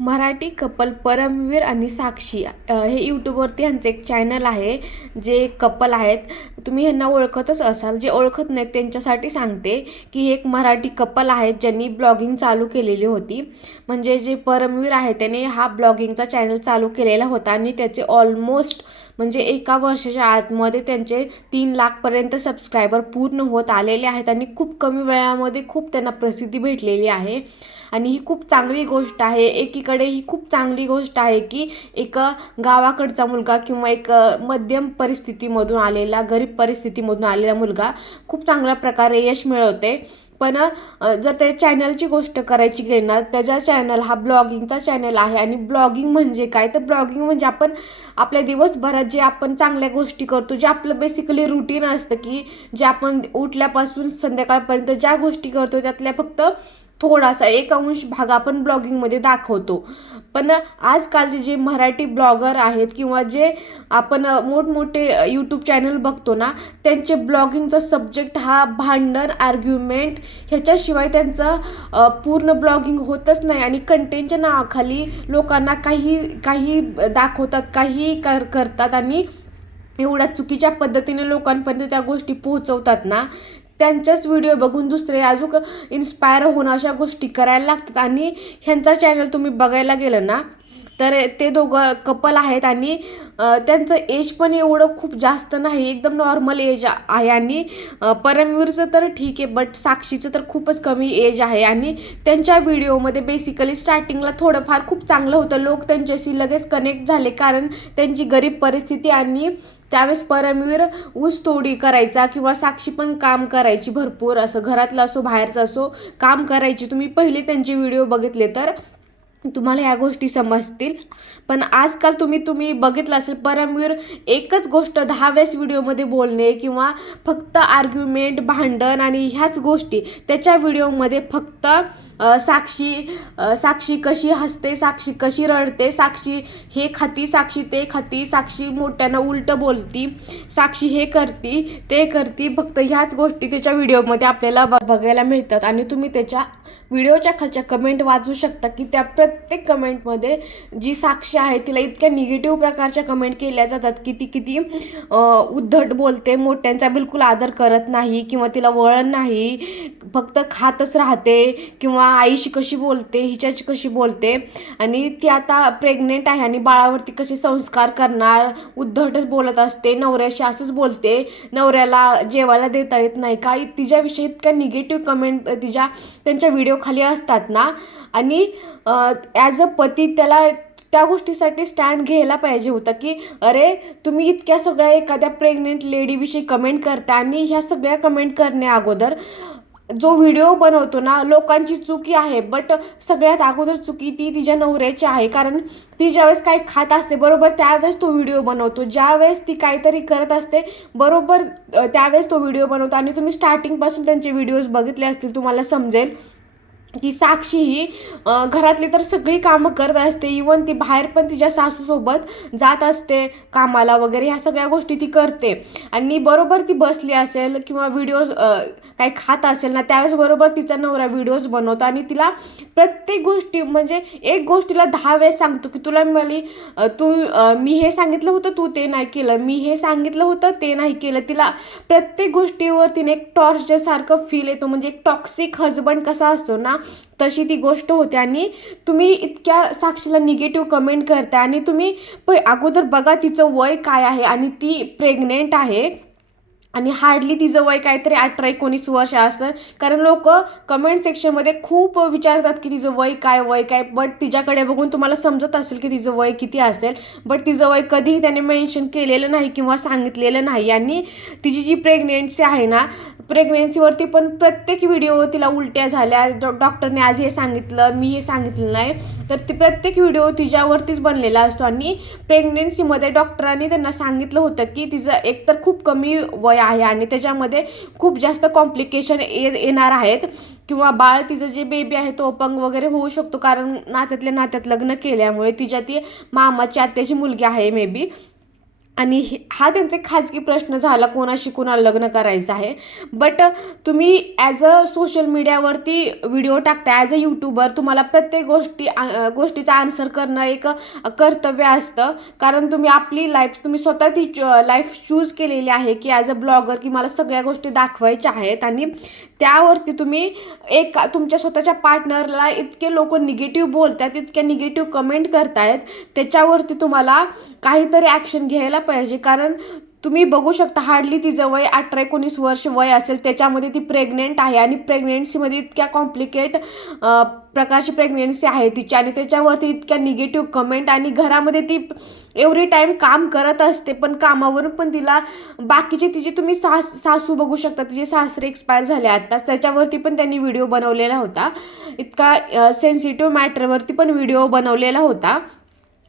Marathi couple Paramvir आणि साक्षी हे यूट्यूबवरती ह्यांचं एक चॅनल आहे जे कपल आहेत. तुम्ही ह्यांना ओळखतच असाल. जे ओळखत नाहीत त्यांच्यासाठी सांगते की एक मराठी कपल आहेत ज्यांनी ब्लॉगिंग चालू केलेली होती. म्हणजे जे परमवीर आहे त्याने हा ब्लॉगिंगचा चॅनल चालू केलेला होता आणि त्याचे ऑलमोस्ट म्हणजे एका वर्षाच्या आतमध्ये त्यांचे तीन लाखपर्यंत सबस्क्रायबर पूर्ण होत आलेले आहेत आणि खूप कमी वेळामध्ये खूप त्यांना प्रसिद्धी भेटलेली आहे. आणि ही खूप चांगली गोष्ट आहे. एकीकडे ही खूप चांगली गोष्ट आहे की एक गावाकडचा मुलगा किंवा एक मध्यम परिस्थितीमधून आलेला गरीब परिस्थितीमधून आलेला मुलगा खूप चांगल्या प्रकारे यश मिळवते. पण जर त्या चॅनलची गोष्ट करायची गेली ना त्याचा चॅनल हा ब्लॉगिंगचा चॅनल आहे. आणि ब्लॉगिंग म्हणजे काय? तर ब्लॉगिंग म्हणजे आपण आपल्या दिवसभरात जे आपण चांगल्या गोष्टी करतो जे आपलं बेसिकली रुटीन असतं की जे आपण उठल्यापासून संध्याकाळपर्यंत ज्या गोष्टी करतो त्यातल्या फक्त थोडासा एक अंश भाग आपण ब्लॉगिंगमध्ये दाखवतो. पण आजकालचे जे मराठी ब्लॉगर आहेत किंवा जे आपण मोठमोठे यूट्यूब चॅनल बघतो ना त्यांचे ब्लॉगिंगचा सब्जेक्ट हा भांडण आर्ग्युमेंट ह्याच्याशिवाय त्यांचं पूर्ण ब्लॉगिंग होतच नाही आणि कंटेंटच्या नावाखाली लोकांना काही काही दाखवतात काही कर करतात आणि एवढ्या चुकीच्या पद्धतीने लोकांपर्यंत त्या गोष्टी पोहोचवतात ना त्यांच्याच व्हिडिओ बघून दुसरे अजून इन्स्पायर होऊन अशा गोष्टी करायला लागतात. आणि ह्यांचा चॅनल तुम्ही बघायला गेलं ना तर ते दोघं कपल आहेत आणि त्यांचं एज पण एवढं खूप जास्त नाही एकदम नॉर्मल एज आहे आणि परमवीरचं तर ठीक आहे बट साक्षीचं तर खूपच कमी एज आहे आणि त्यांच्या व्हिडिओमध्ये बेसिकली स्टार्टिंगला थोडंफार खूप चांगलं होतं. लोक त्यांच्याशी लगेच कनेक्ट झाले कारण त्यांची गरीब परिस्थिती आणि त्यावेळेस परमवीर ऊस तोडी करायचा किंवा साक्षी पण काम करायची भरपूर. असं घरातलं असो बाहेरचं असो काम करायची. तुम्ही पहिले त्यांचे व्हिडिओ बघितले तर तुम्हाला ह्या गोष्टी समजतील. पण आजकाल तुम्ही तुम्ही बघितलं असेल परमवीर एकच गोष्ट दहाव्याच व्हिडिओमध्ये बोलणे किंवा फक्त आर्ग्युमेंट भांडण आणि ह्याच गोष्टी त्याच्या व्हिडिओमध्ये फक्त साक्षी साक्षी कशी हसते साक्षी कशी रडते साक्षी हे खाती साक्षी ते खाती साक्षी मोठ्यानं उलटं बोलती साक्षी हे करती ते करती फक्त ह्याच गोष्टी त्याच्या व्हिडिओमध्ये आपल्याला ब- बघायला मिळतात आणि तुम्ही त्याच्या व्हिडिओच्या खालच्या कमेंट वाचू शकता की त्या प्रत्येक कमेंटमध्ये जी साक्षी आहे तिला इतक्या निगेटिव्ह प्रकारच्या कमेंट केल्या जातात की ती किती उद्धट बोलते मोठ्यांचा बिलकुल आदर करत नाही किंवा तिला वळण नाही फक्त खातच राहते किंवा आईशी कशी बोलते हिच्याशी कशी बोलते. आणि ती आता प्रेग्नेंट आहे आणि बाळावरती कसे संस्कार करणार उद्धटच बोलत असते नवऱ्याशी असंच बोलते नवऱ्याला जेवायला देता येत नाही का? तिच्याविषयी इतक्या निगेटिव्ह कमेंट तिच्या त्यांच्या व्हिडिओ खाली असतात ना? आणि ॲज अ पती त्याला त्या गोष्टीसाठी स्टँड घ्यायला पाहिजे होता की अरे तुम्ही इतक्या सगळ्या एखाद्या प्रेग्नेंट लेडीविषयी कमेंट करता आणि ह्या सगळ्या कमेंट करण्या अगोदर जो व्हिडिओ बनवतो ना लोकांची चुकी आहे बट सगळ्यात अगोदर चुकी ती तिच्या नवऱ्याची आहे. कारण ती ज्यावेळेस काही खात असते बरोबर त्यावेळेस तो व्हिडिओ बनवतो. ज्यावेळेस ती काहीतरी करत असते बरोबर त्यावेळेस तो व्हिडिओ बनवतो. आणि तुम्ही स्टार्टिंगपासून त्यांचे व्हिडिओज बघितले असतील तुम्हाला समजेल. की साक्षी ही घरातली तर सगळी कामं करत असते. इवन ती बाहेर पण तिच्या सासूसोबत जात असते कामाला वगैरे ह्या सगळ्या गोष्टी ती करते. आणि बरोबर ती बसली असेल किंवा व्हिडिओज काही खात असेल ना त्यावेळेस बरोबर तिचा नवरा व्हिडिओज बनवतो. आणि तिला प्रत्येक गोष्टी म्हणजे एक गोष्टीला दहा वेळेस सांगतो की तुला मला तू मी हे सांगितलं होतं तू ते नाही केलं. मी हे सांगितलं होतं ते नाही केलं. तिला प्रत्येक गोष्टीवर तिने एक टॉर्चच्यासारखं फील येतो. म्हणजे एक टॉक्सिक हजबंड कसा असतो ना तशी ती गोष्ट होते आणि तुम्ही इतक्या साक्षीला निगेटिव्ह कमेंट करता आणि तुम्ही प अगोदर बघा तिचं वय काय आहे आणि ती प्रेग्नेंट आहे. आणि हार्डली तिचं वय काहीतरी अठरा एकोणीस वर्ष असं. कारण लोक कमेंट सेक्शनमध्ये खूप विचारतात की तिचं वय काय वय काय. बट तिच्याकडे बघून तुम्हाला समजत असेल की तिचं वय किती असेल. बट तिचं वय कधीही त्याने मेन्शन केलेलं नाही किंवा सांगितलेलं नाही. आणि तिची जी प्रेग्नेन्सी आहे ना प्रेग्नेन्सीवरती पण प्रत्येक व्हिडिओ तिला उलट्या झाल्या. डॉ डॉक्टरने आज हे सांगितलं मी हे सांगितलं नाही. तर ती प्रत्येक व्हिडिओ तिच्यावरतीच बनलेला असतो. आणि प्रेग्नेन्सीमध्ये डॉक्टरांनी त्यांना सांगितलं होतं की तिचं एकतर खूप कमी वय आहे आणि त्याच्यामध्ये खूप जास्त कॉम्प्लिकेशन ये येणार आहेत. किंवा बाळ तिचं जे बेबी आहे तो अपंग वगैरे होऊ शकतो. कारण नात्यातल्या नात्यात लग्न केल्यामुळे तिच्या ती मामाची आत्याची मुलगी आहे मे बी आणि हे- हा त्यांचा खाजगी प्रश्न झाला कोणाशी कोणाला लग्न करायचं आहे. बट तुम्ही ॲज अ सोशल मीडियावरती व्हिडिओ टाकता ॲज अ यूट्यूबर तुम्हाला प्रत्येक गोष्टी गोष्टीचा आन्सर करणं एक कर्तव्य असतं. कारण तुम्ही आपली लाईफ तुम्ही स्वतः ती लाईफ चूज केलेली आहे की ॲज अ ब्लॉगर की मला सगळ्या गोष्टी दाखवायच्या आहेत. आणि त्यावरती तुम्ही एक तुमच्या स्वतःच्या पार्टनरला इतके लोक निगेटिव्ह बोलतात इतके निगेटिव्ह कमेंट करतायत त्याच्यावरती तुम्हाला काहीतरी ॲक्शन घ्यायला पाहिजे. कारण तुम्ही बघू शकता हार्डली तिचं वय अठरा एकोणीस वर्ष वय असेल त्याच्यामध्ये ती प्रेग्नेंट आहे आणि प्रेग्नेन्सीमध्ये इतक्या कॉम्प्लिकेट प्रकारची प्रेग्नेन्सी आहे तिची आणि त्याच्यावरती इतक्या निगेटिव्ह कमेंट आणि घरामध्ये ती एव्हरी टाईम काम करत असते पण कामावरून पण तिला बाकीचे तिचे तुम्ही सास सासू बघू शकता तिचे सासरे एक्सपायर झाले आत्ताच त्याच्यावरती पण त्यांनी व्हिडिओ बनवलेला होता. इतका सेन्सिटिव्ह मॅटरवरती पण व्हिडिओ बनवलेला होता.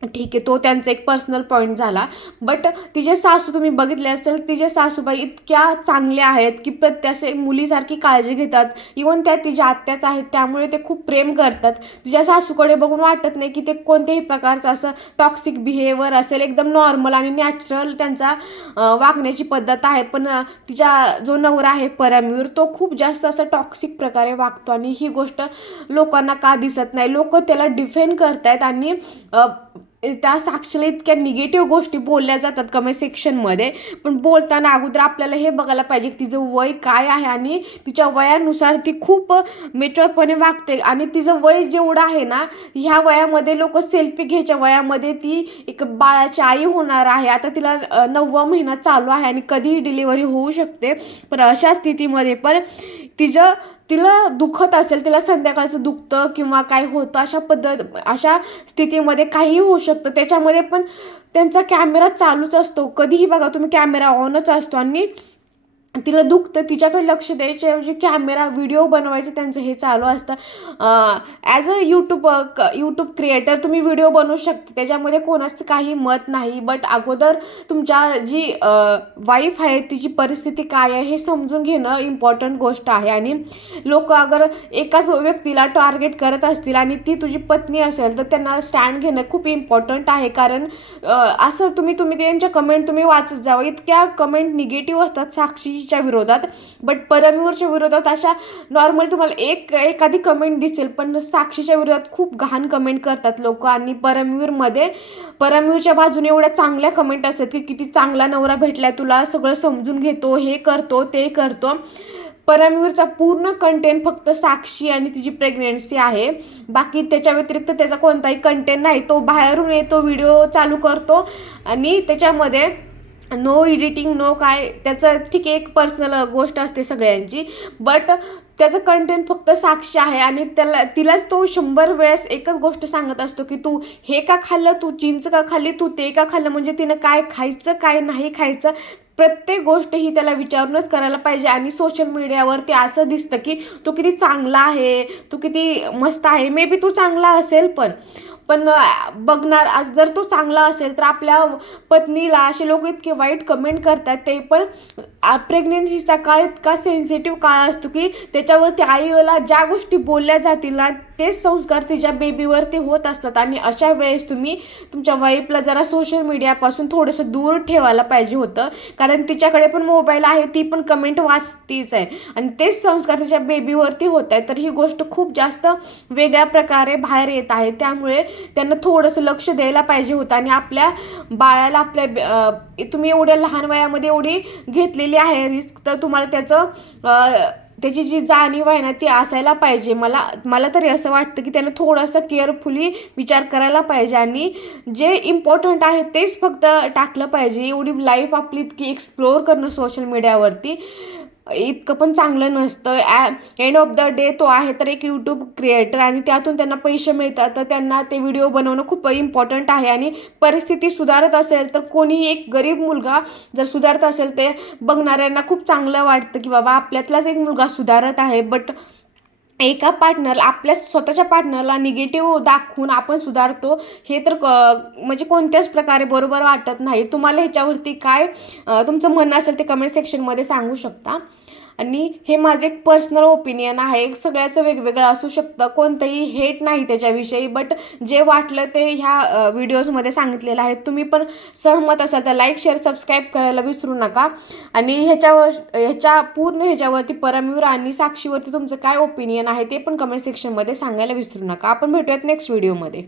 ठीक आहे तो त्यांचा एक पर्सनल पॉईंट झाला. बट तिचे सासू तुम्ही बघितले असेल तिचे सासूबाई इतक्या चांगल्या आहेत की प्रत्येक मुलीसारखी काळजी घेतात. इवन त्या तिच्या आत्याच आहेत त्यामुळे ते खूप प्रेम करतात. तिच्या सासूकडे बघून वाटत नाही की ते कोणत्याही प्रकारचं असं टॉक्सिक बिहेवियर असेल. एकदम नॉर्मल आणि नॅचरल त्यांचा वागण्याची पद्धत आहे. पण तिच्या जो नवरा आहे परमवीर तो खूप जास्त असं टॉक्सिक प्रकारे वागतो. आणि ही गोष्ट लोकांना का दिसत नाही? लोक त्याला डिफेंड करत आहेत आणि त्या साक्षीला इतक्या निगेटिव्ह गोष्टी बोलल्या जातात कमेंट म्हणजे सेक्शनमध्ये पण बोलताना अगोदर आपल्याला हे बघायला पाहिजे की तिचं वय काय आहे आणि तिच्या वयानुसार ती खूप मेच्युअरपणे वागते. आणि तिचं वय जेवढं आहे ना ह्या वयामध्ये लोक सेल्फी घ्यायच्या वयामध्ये ती एक बाळाची आई होणार आहे. आता तिला नववा महिना चालू आहे आणि कधीही डिलिव्हरी होऊ शकते पण अशा स्थितीमध्ये. पण तिचं तिला दुखत असेल तिला संध्याकाळचं दुखतं किंवा काय होतं अशा पद्धत अशा स्थितीमध्ये काहीही होऊ शकतं. त्याच्यामध्ये पण त्यांचा कॅमेरा चालूच असतो. कधीही बघा तुम्ही कॅमेरा ऑनच असतो आणि तिला दुखतं तिच्याकडे लक्ष द्यायच्याऐवजी कॅमेरा व्हिडिओ बनवायचं त्यांचं हे चालू असतं. ॲज अ यूट्यूब क यूट्यूब क्रिएटर तुम्ही व्हिडिओ बनवू शकता. त्याच्यामध्ये कोणाचं काही मत नाही बट अगोदर तुमच्या जी वाईफ आहे तिची परिस्थिती काय आहे हे समजून घेणं इम्पॉर्टंट गोष्ट आहे. आणि लोक अगर एकाच व्यक्तीला टार्गेट करत असतील आणि ती तुझी पत्नी असेल तर त्यांना स्टँड घेणं खूप इम्पॉर्टंट आहे. कारण असं तुम्ही तुम्ही त्यांच्या कमेंट तुम्ही वाचत जावं. इतक्या कमेंट निगेटिव्ह असतात साक्षी साक्षीच्या विरोधात. बट परमवीरच्या विरोधात अशा नॉर्मल तुम्हाला एक एखादी कमेंट दिसेल पण साक्षीच्या विरोधात खूप घाण कमेंट करतात लोक. आणि परमवीरमध्ये परमवीरच्या बाजूने एवढ्या चांगल्या कमेंट असतात की किती चांगला नवरा भेटलाय तुला सगळं समजून घेतो हे करतो ते करतो. परमवीरचा पूर्ण कंटेंट फक्त साक्षी आणि तिची प्रेग्नेन्सी आहे. बाकी त्याच्या व्यतिरिक्त त्याचा कोणताही कंटेंट नाही. तो बाहेरून येतो व्हिडिओ चालू करतो. आणि त्याच्यामध्ये नो इडिटिंग नो काय त्याचं ठीक आहे एक पर्सनल गोष्ट असते सगळ्यांची. बट त्याचं कंटेंट फक्त साक्षी आहे आणि त्याला तिलाच तो शंभर वेळेस एकच गोष्ट सांगत असतो की तू हे का खाल्लं तू चिंच का खाल्ली तू ते का खाल्लं म्हणजे तिनं काय खायचं काय नाही खायचं प्रत्येक गोष्ट ही त्याला विचारूनच करायला पाहिजे. आणि सोशल मीडियावरती असं दिसतं की तो किती चांगला आहे तू किती मस्त आहे. मे बी तू चांगला असेल पण पण बघणार आज जर तो चांगला असेल तर आपल्या पत्नीला असे लोक इतके वाईट कमेंट करतात ते पण प्रेग्नेन्सीचा काळ इतका सेन्सिटिव्ह काळ असतो की त्याच्यावरती आईला ज्या गोष्टी बोलल्या जातील ना तेच संस्कार तिच्या बेबीवरती होत असतात. आणि अशा वेळेस तुम्ही तुमच्या वाईफला जरा सोशल मीडियापासून थोडंसं दूर ठेवायला पाहिजे होतं. कारण तिच्याकडे पण मोबाईल आहे ती पण कमेंट वाचतीच आहे. आणि तेच संस्कार तिच्या बेबीवरती होत आहे. तर ही गोष्ट खूप जास्त वेगळ्या प्रकारे बाहेर येत आहे. त्यामुळे त्यांना थोडंसं लक्ष द्यायला पाहिजे होतं. आणि आपल्या बाळाला आपल्या तुम्ही एवढ्या लहान वयामध्ये एवढी घेतलेली आहे रिस्क तर तुम्हाला त्याचं त्याची जी जाणीव आहे ना ती असायला पाहिजे. मला मला तरी असं वाटतं की त्यानं थोडासा केअरफुली विचार करायला पाहिजे आणि जे इम्पॉर्टंट आहे तेच फक्त टाकलं पाहिजे. एवढी लाईफ आपली इतकी एक्सप्लोअर करणं सोशल मीडियावरती इतकं पण चांगलं नसतं. ॲ एंड ऑफ द डे तो आहे तर एक यूट्यूब क्रिएटर आणि त्यातून त्यांना पैसे मिळतात. तर त्यांना ते व्हिडिओ बनवणं खूप इम्पॉर्टंट आहे आणि परिस्थिती सुधारत असेल तर कोणीही एक गरीब मुलगा जर सुधारत असेल ते बघणाऱ्यांना खूप चांगलं वाटतं की बाबा आपल्यातलाच एक मुलगा सुधारत आहे. बट एका पार्टनर आपल्या स्वतःच्या पार्टनरला निगेटिव्ह दाखवून आपण सुधारतो हे तर क म्हणजे कोणत्याच प्रकारे बरोबर वाटत नाही. तुम्हाला ह्याच्यावरती काय तुमचं म्हणणं असेल ते कमेंट सेक्शनमध्ये सांगू शकता. आणि हे माझं एक पर्सनल ओपिनियन आहे. एक सगळ्याचं वेगवेगळं असू शकतं. कोणतंही हेट नाही त्याच्याविषयी. बट जे वाटलं ते ह्या व्हिडिओजमध्ये सांगितलेलं आहे. तुम्ही पण सहमत असाल तर लाईक शेअर सबस्क्राईब करायला विसरू नका. आणि ह्याच्यावर ह्याच्या पूर्ण ह्याच्यावरती परमवीर आणि साक्षीवरती तुमचं काय ओपिनियन आहे ते पण कमेंट सेक्शनमध्ये सांगायला विसरू नका. आपण भेटूयात नेक्स्ट व्हिडिओमध्ये